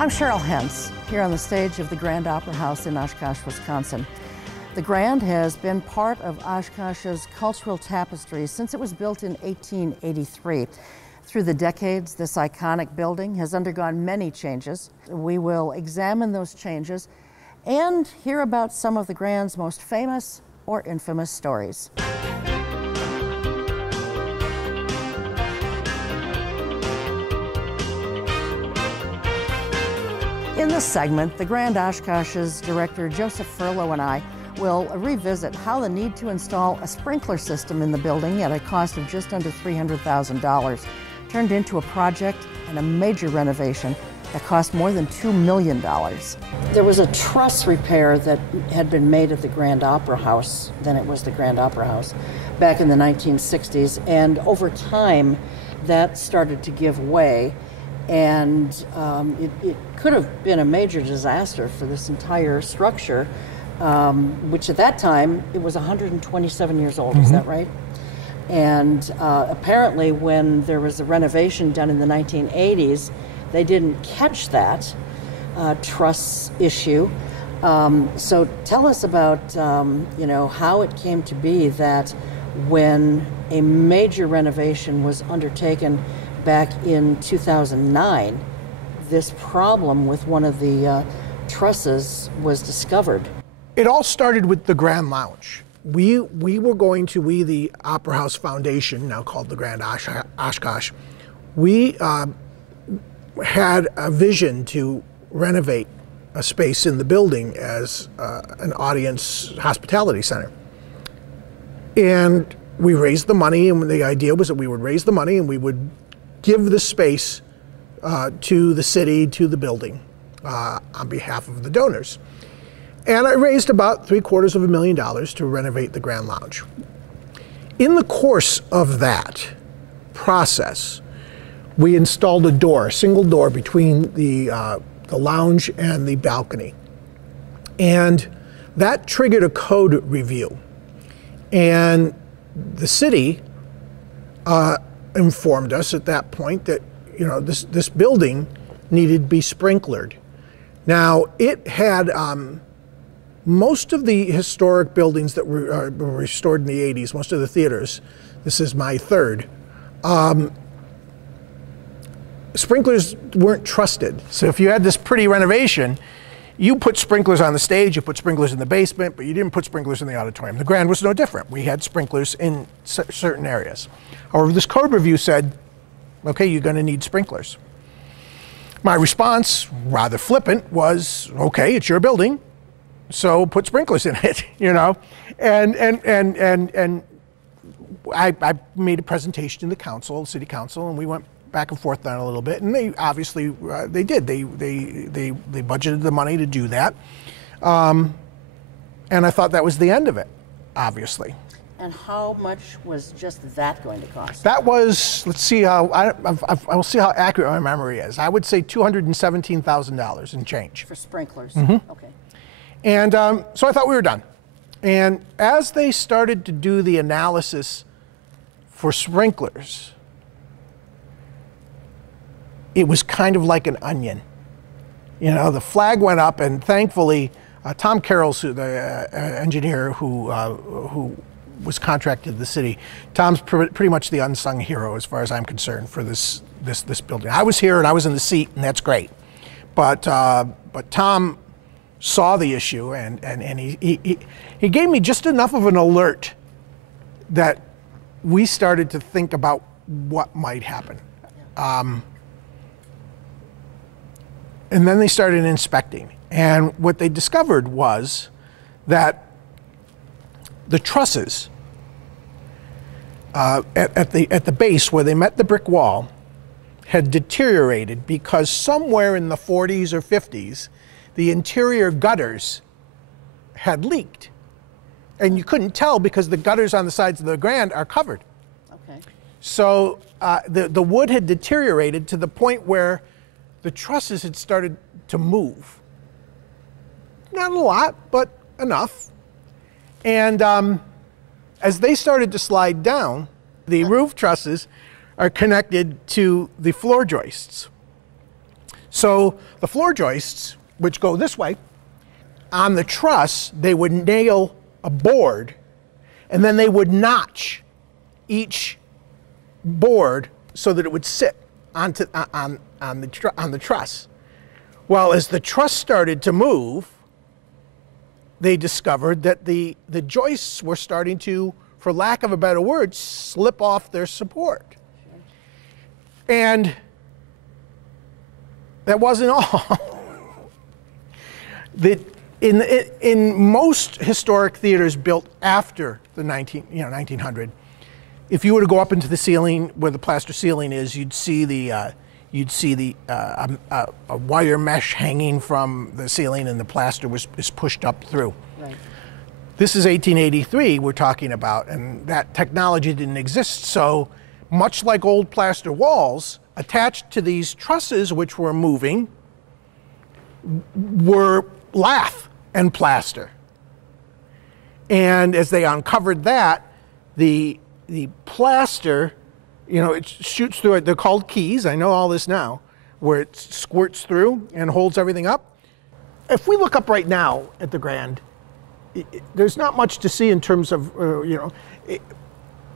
I'm Cheryl Hentz, here on the stage of the Grand Opera House in Oshkosh, Wisconsin. The Grand has been part of Oshkosh's cultural tapestry since it was built in 1883. Through the decades, this iconic building has undergone many changes. We will examine those changes and hear about some of the Grand's most famous or infamous stories. In this segment, the Grand Oshkosh's director Joseph Furlow and I will revisit how the need to install a sprinkler system in the building at a cost of just under $300,000 turned into a project and a major renovation that cost more than $2 million. There was a truss repair that had been made at the Grand Opera House, then it was the Grand Opera House, back in the 1960s, and over time that started to give way. And it could have been a major disaster for this entire structure, which at that time, it was 127 years old, is that right? And apparently when there was a renovation done in the 1980s, they didn't catch that truss issue. So tell us about how it came to be that when a major renovation was undertaken back in 2009, this problem with one of the trusses was discovered. It all started with the Grand Lounge. We, the Opera House Foundation, now called the Grand Oshkosh, we had a vision to renovate a space in the building as an audience hospitality center. And we raised the money, and the idea was that we would raise the money and we would give the space to the city, to the building, on behalf of the donors. And I raised about $750,000 to renovate the Grand Lounge. In the course of that process, we installed a door, a single door between the lounge and the balcony. And that triggered a code review. And the city informed us at that point that this building needed to be sprinklered. Now, it had most of the historic buildings that were restored in the 80s, most of the theaters, this is my third, sprinklers weren't trusted. So if you had this pretty renovation, you put sprinklers on the stage, you put sprinklers in the basement, but you didn't put sprinklers in the auditorium. The Grand was no different. We had sprinklers in certain areas. However, this code review said, okay, you're going to need sprinklers. My response, rather flippant, was, okay, it's your building, so put sprinklers in it, And I made a presentation to the council, city council, and we went back and forth on it a little bit, and they obviously, they did. They budgeted the money to do that. And I thought that was the end of it, obviously. And how much was just that going to cost? That was, let's see how, I will see how accurate my memory is. I would say $217,000 in change. For sprinklers? Mm-hmm. Okay. And so I thought we were done. And as they started to do the analysis for sprinklers, it was kind of like an onion. The flag went up, and thankfully, Tom Carroll's the engineer who was contracted to the city. Tom's pretty much the unsung hero as far as I'm concerned for this building. I was here and I was in the seat, and that's great. But Tom saw the issue, and he gave me just enough of an alert that we started to think about what might happen. And then they started inspecting. And what they discovered was that the trusses at the base where they met the brick wall had deteriorated because somewhere in the 40s or 50s, the interior gutters had leaked. And you couldn't tell because the gutters on the sides of the Grand are covered. Okay. So the wood had deteriorated to the point where the trusses had started to move. Not a lot, but enough. And as they started to slide down, the roof trusses are connected to the floor joists. So the floor joists, which go this way, on the truss, they would nail a board, and then they would notch each board so that it would sit on the truss. Well, as the truss started to move, they discovered that the joists were starting to, for lack of a better word, slip off their support. And that wasn't all. In most historic theaters built after the 1900, if you were to go up into the ceiling where the plaster ceiling is, you'd see a wire mesh hanging from the ceiling, and the plaster is pushed up through. Right. This is 1883 we're talking about, and that technology didn't exist. So much like old plaster walls, attached to these trusses which were moving were lath and plaster. And as they uncovered that, the plaster, it shoots through it. They're called keys. I know all this now, where it squirts through and holds everything up. If we look up right now at the Grand, there's not much to see in terms of,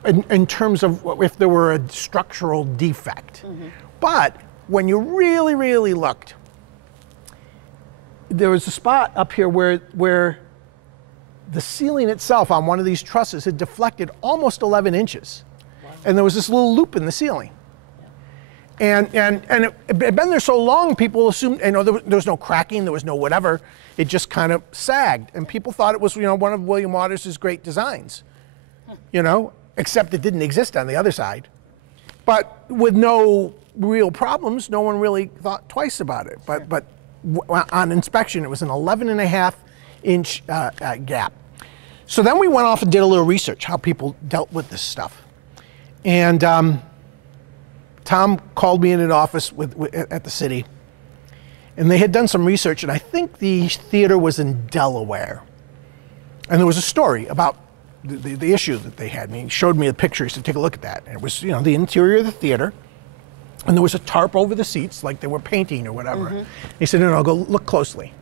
in terms of if there were a structural defect. Mm-hmm. But when you really, really looked, there was a spot up here where the ceiling itself on one of these trusses had deflected almost 11 inches. Wow. And there was this little loop in the ceiling. Yeah. And it had been there so long, people assumed, there was no cracking, there was no whatever. It just kind of sagged. And people thought it was, one of William Waters' great designs, except it didn't exist on the other side. But with no real problems, no one really thought twice about it. Sure. But on inspection, it was an 11.5-inch gap. So then we went off and did a little research, how people dealt with this stuff. And Tom called me in an office at the city, and they had done some research, and I think the theater was in Delaware. And there was a story about the issue that they had. And he showed me the pictures to take a look at that. And it was, the interior of the theater, and there was a tarp over the seats, like they were painting or whatever. Mm-hmm. He said, no, go look closely.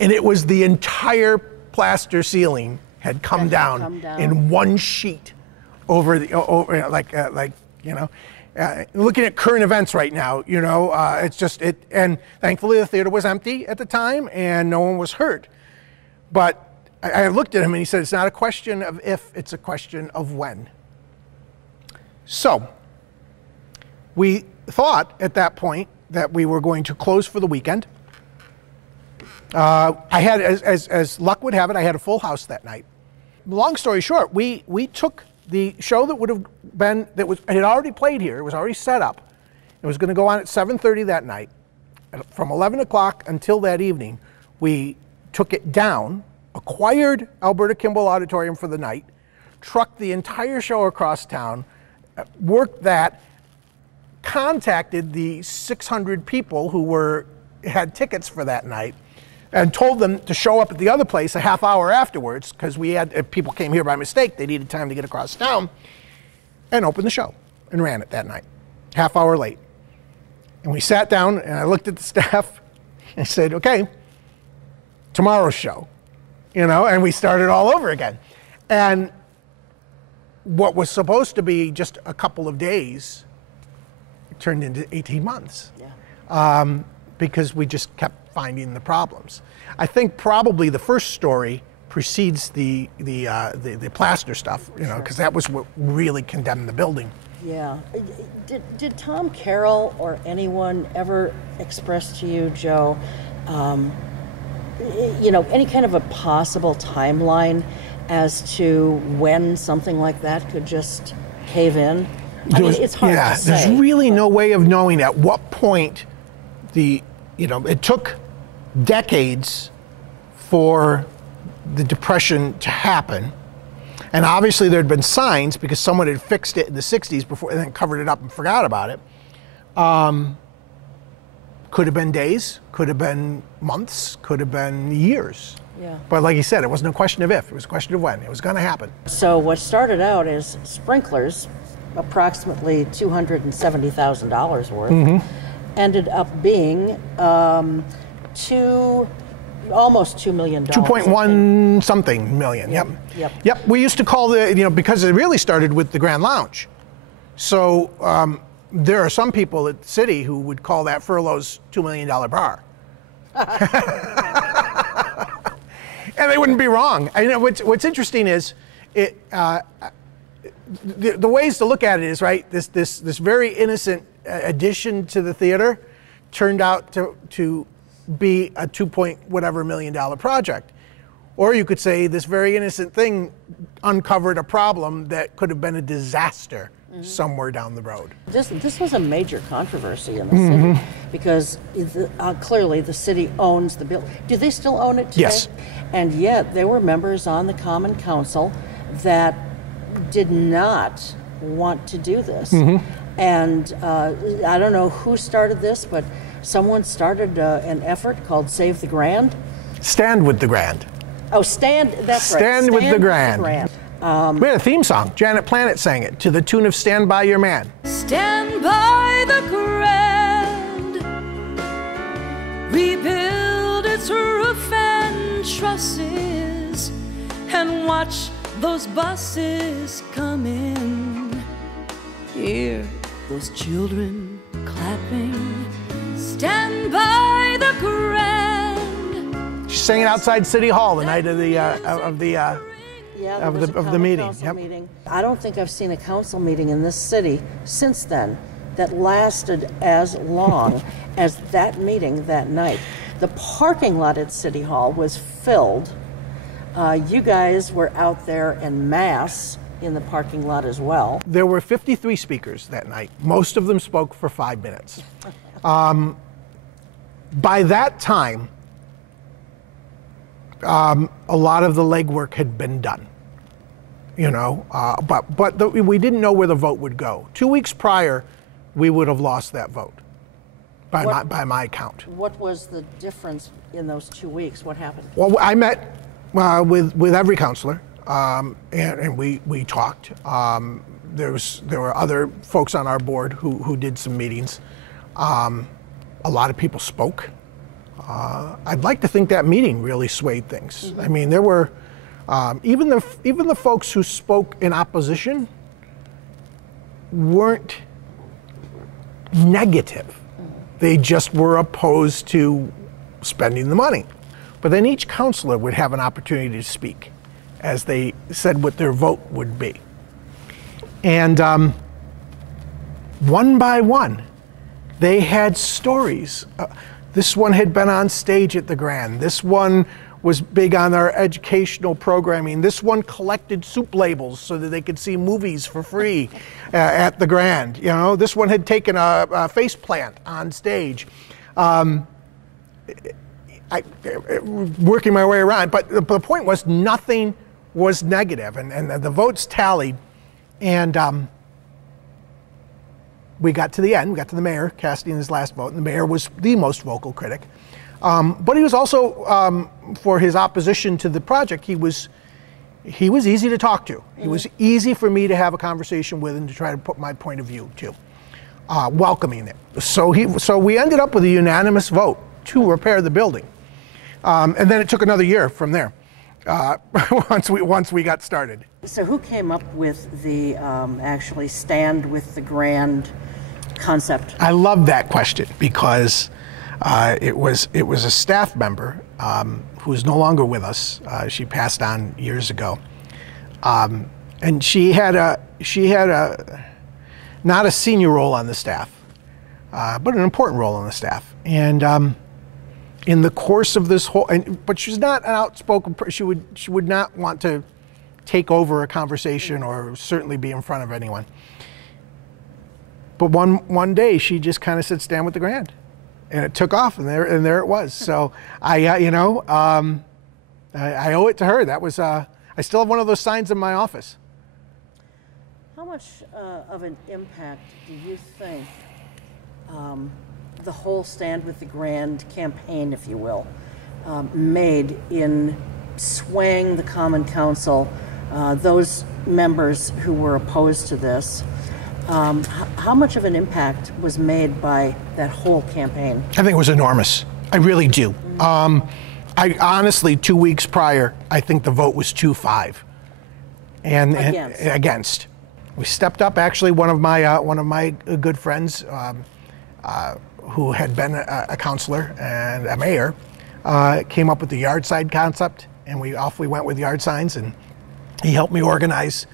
And it was the entire plaster ceiling had come down in one sheet over looking at current events right now, it's just it. And thankfully the theater was empty at the time and no one was hurt. But I looked at him and he said, it's not a question of if, it's a question of when. So we thought at that point that we were going to close for the weekend. I had, as luck would have it, I had a full house that night. Long story short, we took the show that would have been, it had already played here, it was already set up. It was going to go on at 7:30 that night. From 11 o'clock until that evening, we took it down, acquired Alberta Kimball Auditorium for the night, trucked the entire show across town, worked that, contacted the 600 people who had tickets for that night, and told them to show up at the other place a half hour afterwards, because if people came here by mistake, they needed time to get across town, and opened the show and ran it that night, half hour late. And we sat down and I looked at the staff and said, okay, tomorrow's show, and we started all over again. And what was supposed to be just a couple of days turned into 18 months. Yeah. Because we just kept finding the problems. I think probably the first story precedes the plaster stuff, because that was what really condemned the building. Yeah. Did Tom Carroll or anyone ever express to you, Joe, any kind of a possible timeline as to when something like that could just cave in? It's hard to say. There's really no way of knowing at what point it took decades for the Depression to happen. And obviously there had been signs because someone had fixed it in the 60s before and then covered it up and forgot about it. Could have been days, could have been months, could have been years. Yeah. But like you said, it wasn't a question of if, it was a question of when. It was going to happen. So what started out as sprinklers, approximately $270,000 worth, mm-hmm. ended up being almost $2 million. 2.1 something million. Yep. Yep. We used to call because it really started with the Grand Lounge. So there are some people at the city who would call that Furlow's $2 million bar. And they wouldn't be wrong. What's interesting is the ways to look at it is, right, this very innocent addition to the theater turned out to be a $2 million project. Or you could say this very innocent thing uncovered a problem that could have been a disaster somewhere down the road. This was a major controversy in the city because clearly the city owns the building. Do they still own it today? Yes. And yet there were members on the Common Council that did not want to do this. And I don't know who started this, but someone started an effort called Save the Grand. Stand with the Grand. Oh, Stand, that's right. Stand with the Grand. We had a theme song. Janet Planet sang it to the tune of Stand By Your Man. Stand by the Grand, rebuild its roof and trusses, and watch those buses come in. Hear those children clapping. Stand by the Grand. She sang it outside City Hall the night of the meeting. Meeting. I don't think I've seen a council meeting in this city since then that lasted as long as that meeting that night. The parking lot at City Hall was filled. You guys were out there en masse in the parking lot as well. There were 53 speakers that night. Most of them spoke for 5 minutes. By that time, a lot of the legwork had been done, but we didn't know where the vote would go. 2 weeks prior, we would have lost that vote, by my count. What was the difference in those 2 weeks? What happened? Well, I met with every counselor, and we talked. There were other folks on our board who did some meetings. A lot of people spoke. I'd like to think that meeting really swayed things. I mean, there were even the folks who spoke in opposition weren't negative. They just were opposed to spending the money. But then each counselor would have an opportunity to speak as they said what their vote would be. And one by one, they had stories. This one had been on stage at the Grand. This one was big on our educational programming. This one collected soup labels so that they could see movies for free at the Grand. This one had taken a face plant on stage. Working my way around, but the point was nothing was negative, and the votes tallied, and we got to the end. We got to the mayor casting his last vote, and the mayor was the most vocal critic. But he was also, for his opposition to the project, he was easy to talk to. He was easy for me to have a conversation with and to try to put my point of view to, welcoming it. So we ended up with a unanimous vote to repair the building. And then it took another year from there, once we got started. So who came up with the actually Stand with the Grand concept? I love that question because it was a staff member who's no longer with us. She passed on years ago, and she had not a senior role on the staff, but an important role on the staff. And in the course of this whole, but she's not an outspoken person. She would not want to take over a conversation or certainly be in front of anyone. But one day she just kind of said, "Stand with the Grand," and it took off, and there it was. So I owe it to her. That was I still have one of those signs in my office. How much of an impact do you think the whole Stand with the Grand campaign, if you will, made in swaying the Common Council, those members who were opposed to this, How much of an impact was made by that whole campaign? I think it was enormous. I really do. I honestly, 2 weeks prior, I think the vote was 2-5, and against. We stepped up. Actually, one of my good friends, who had been a counselor and a mayor, came up with the yard sign concept, and we went with yard signs, and he helped me organize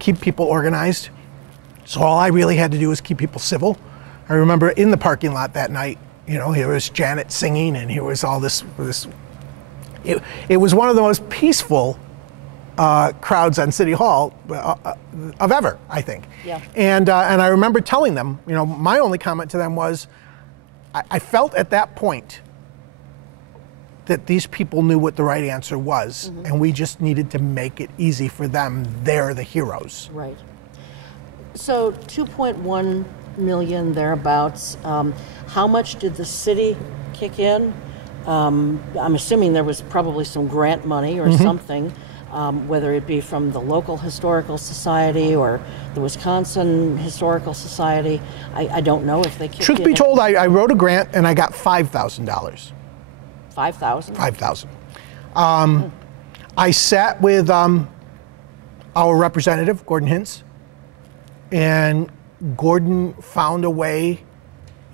keep people organized. So all I really had to do was keep people civil. I remember in the parking lot that night, you know, here was Janet singing, and here was all this. It was one of the most peaceful crowds on City Hall of ever, I think. Yeah. And I remember telling them, you know, my only comment to them was, I felt at that point that these people knew what the right answer was, and we just needed to make it easy for them. They're the heroes. Right. So 2.1 million thereabouts. How much did the city kick in? I'm assuming there was probably some grant money or something, whether it be from the local historical society or the Wisconsin Historical Society. I don't know if they kicked in. Truth be told, I wrote a grant and I got $5,000. 5,000? 5,000. I sat with our representative, Gordon Hintz, and Gordon found a way.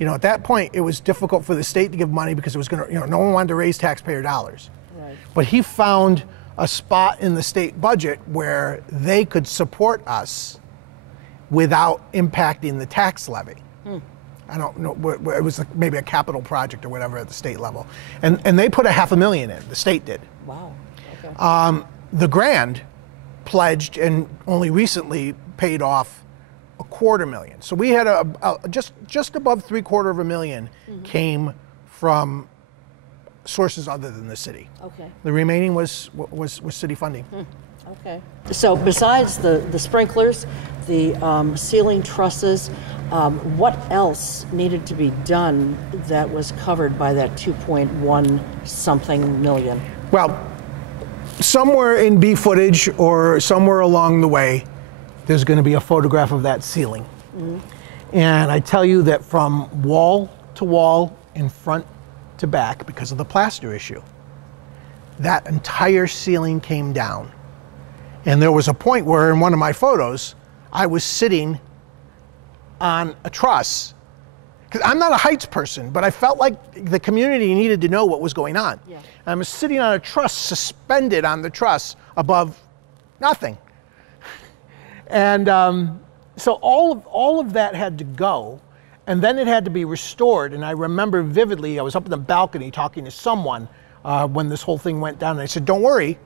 You know, at that point, it was difficult for the state to give money because it was going to, you know, no one wanted to raise taxpayer dollars. Right. But he found a spot in the state budget where they could support us without impacting the tax levy. I don't know, it was maybe a capital project or whatever at the state level. And they put $500,000 in, the state did. Wow, okay. The Grand pledged and only recently paid off $250,000. So we had just above $750,000 came from sources other than the city. Okay. The remaining was city funding. Okay. So besides the sprinklers, the ceiling trusses, what else needed to be done that was covered by that 2.1 something million? Well, somewhere in B footage or somewhere along the way, there's going to be a photograph of that ceiling. And I tell you that from wall to wall, in front to back, because of the plaster issue, that entire ceiling came down. And there was a point where in one of my photos, I was sitting on a truss. Because I'm not a heights person, but I felt like the community needed to know what was going on. Yeah. I was sitting on a truss, suspended on the truss above nothing. And so all of that had to go, and then it had to be restored. And I remember vividly, I was up in the balcony talking to someone when this whole thing went down, and I said, "Don't worry,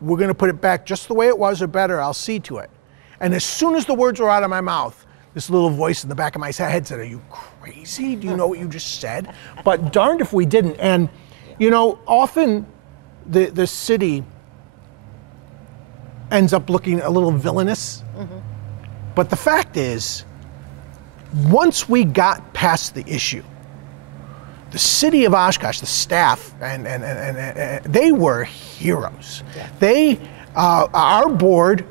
we're going to put it back just the way it was or better. I'll see to it." And as soon as the words were out of my mouth, this little voice in the back of my head said, "Are you crazy? Do you know what you just said?" But darned if we didn't. And, you know, often the city ends up looking a little villainous. But the fact is, once we got past the issue, the city of Oshkosh, the staff, and they were heroes. Yeah. Our board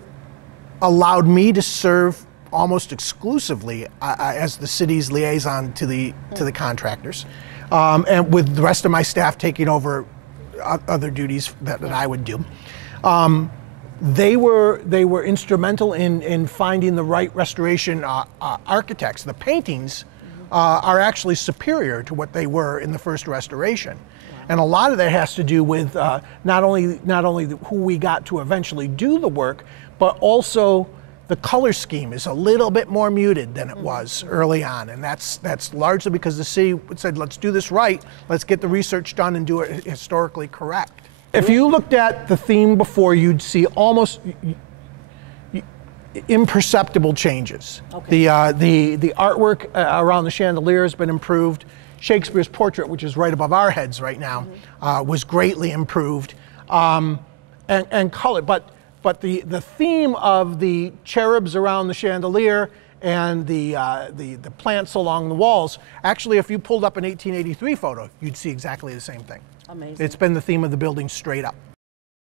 allowed me to serve almost exclusively as the city's liaison to the contractors, and with the rest of my staff taking over other duties that I would do. They were instrumental in finding the right restoration architects. The paintings are actually superior to what they were in the first restoration. And a lot of that has to do with not only who we got to eventually do the work, but also the color scheme is a little bit more muted than it was early on. And that's largely because the city said, let's do this right, let's get the research done and do it historically correct. If you looked at the theme before, you'd see almost imperceptible changes. Okay. The artwork around the chandelier has been improved. Shakespeare's portrait, which is right above our heads right now, was greatly improved, and color. But the theme of the cherubs around the chandelier and the plants along the walls, actually, if you pulled up an 1883 photo, you'd see exactly the same thing. Amazing. It's been the theme of the building straight up.